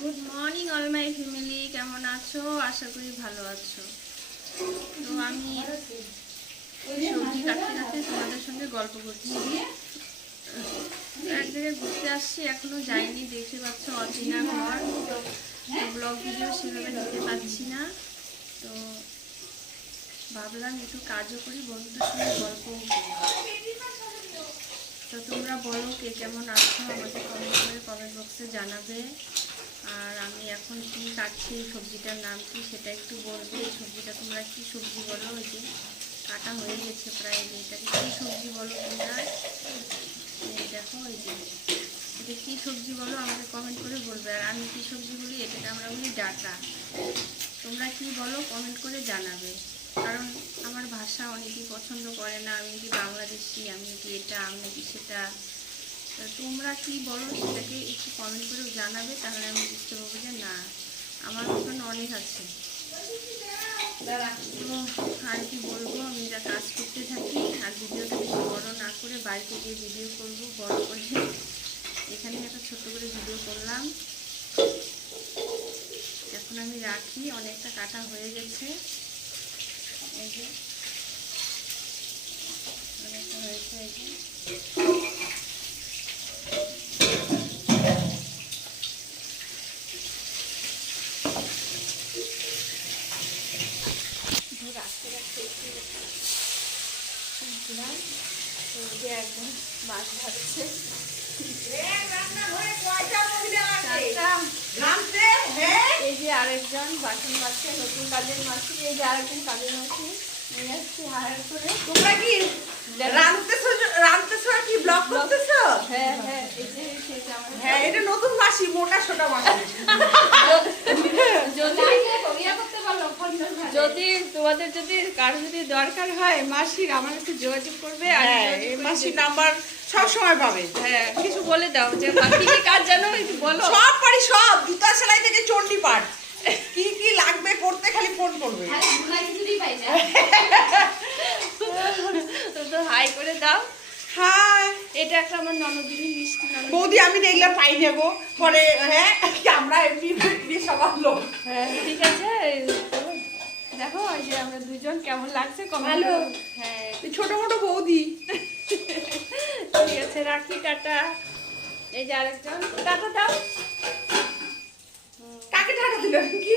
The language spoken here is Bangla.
Good morning all my family, কেমন আছো? আশা করি ভালো আছো। তো আমি সবজি কাটতে কাটতে তোমাদের সঙ্গে গল্প করছি। এক জায়গায় ঘুরতে আসছি, এখনো যাইনি, দেখতে পাচ্ছ অচেনা ঘর। তো ব্লগ ভিডিও সেভাবে দিতে পারছি না, তো ভাবলাম একটু কাজও করি, বন্ধুদের সঙ্গে গল্পও করি। তো তোমরা বলো কে কেমন আছো, আমাকে কমেন্ট করে কমেন্ট বক্সে জানাবে। আর আমি এখন কি কাটছি, এই সবজিটার নাম কি সেটা একটু বলবে। এই সবজিটা তোমরা কি সবজি বলো? ওই যে কাটা হয়ে গেছে প্রায়, এটাকে কী সবজি বলো তোমরা? এই দেখো, এই যে এটা কী সবজি বলো আমাকে কমেন্ট করে বলবে। আর আমি কী সবজি বলি, এটাকে আমরা বলি ডাঁটা। তোমরা কি বলো কমেন্ট করে জানাবে। কারণ আমার ভাষা অনেকেই পছন্দ করে না, আমি কি বাংলাদেশি, আমি কি এটা, আমি কি সেটা। তোমরা কি বলো সেটাকে একটু কমেন্ট করে জানাবে, তাহলে আমি বুঝতে পারবো যে না, আমার মতন অনেক আছে। তো আর কি বলবো, আমি যা কাজ করতে থাকি। আর ভিডিওটা বেশি বড় না করে বাড়িতে গিয়ে ভিডিও করব বড় করে। এখানে একটা ছোট্ট করে ভিডিও করলাম। এখন আমি রাখি, অনেকটা কাটা হয়ে গেছে। এই যে অনেকটা হয়েছে, এই যে রাখতে রাখতে একটু শুনছিলাম। তো যে একদম মাছ ভাজছে। এই যে আরেকজন বাসন মাছছে, নতুন কাজের মাছি। এই যে আরেকজন কাজের মাছি নিয়ে আসছি হায়ার করে। তোমরা কি রাঁধতেছো কি ব্লগ করতেছো? হ্যাঁ হ্যাঁ, এই যে সেটা আমার। হ্যাঁ, এটা নতুন মাসি, মোটা সোটা মাসি। যদি তোমাদের যদি কারো যদি দরকার হয় মাসির, আমার কাছে যোগাযোগ করবে। আর হ্যাঁ, এই মাসির নাম্বার সব সময় পাবে। হ্যাঁ, কিছু বলে দাও যে কি কি কাজ জানো একটু বলো। সব পারি, সব জুতা সেলাই থেকে চন্ডি পাঠ, কি কি লাগবে করতে খালি ফোন করবে। তো হাই করে দাও। হাই, এটা একটা আমার ননদিনী, মিষ্টি ননদ। বৌদি আমি দেখলে পাই নেবো পরে। হ্যাঁ, আমরা এমনি সবার লোক। হ্যাঁ ঠিক আছে, দেখো এই যে আমরা দুজন কেমন লাগছে ভালো। হ্যাঁ ছোট মোটো বৌদি। ঠিক আছে, রাখি, টাটা। এই যে আরেকজন, টাটা দাও। কাকে টাকা দিল কি?